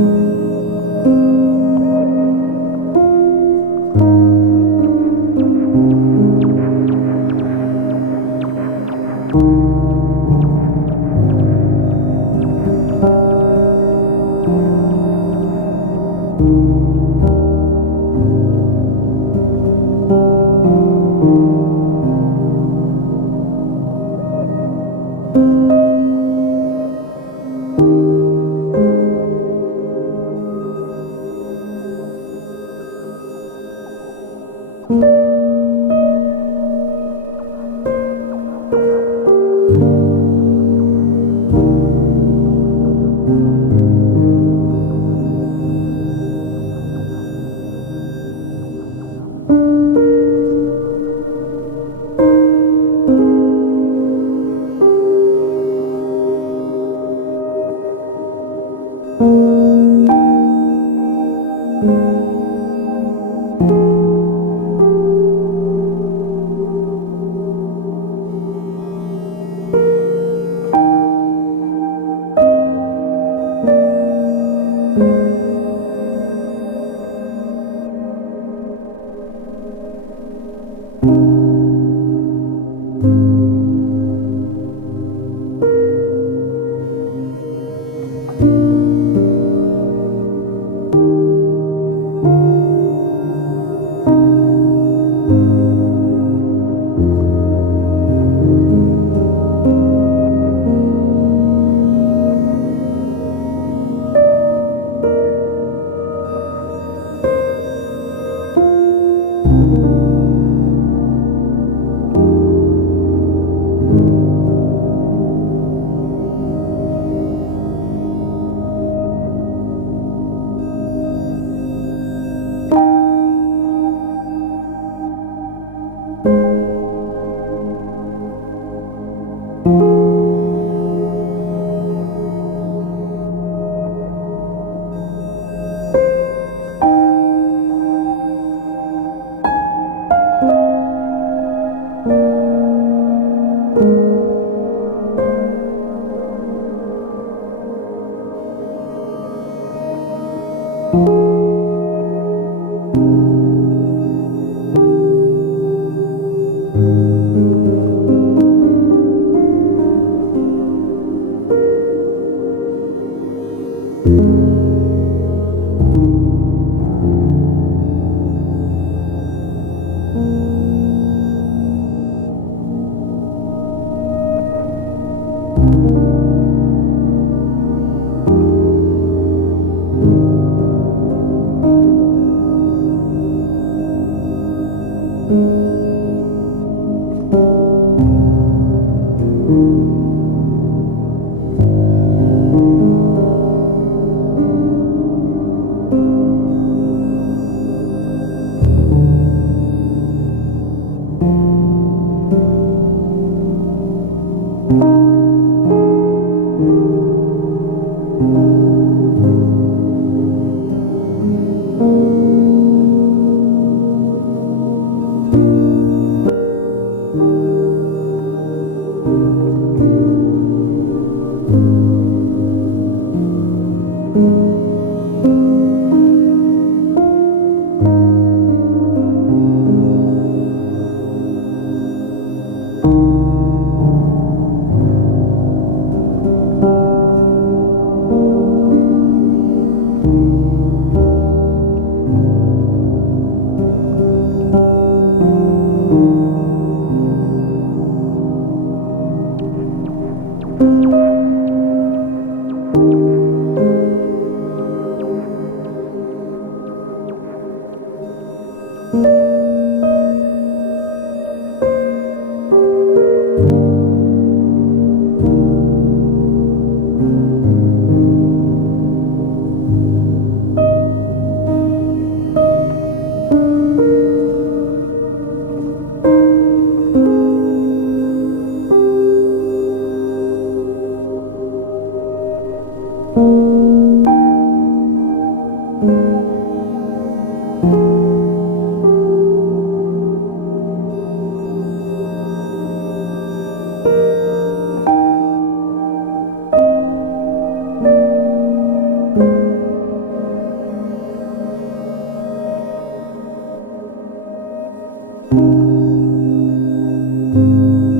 thank you thank you thank mm -hmm. you thank mm -hmm. you thank you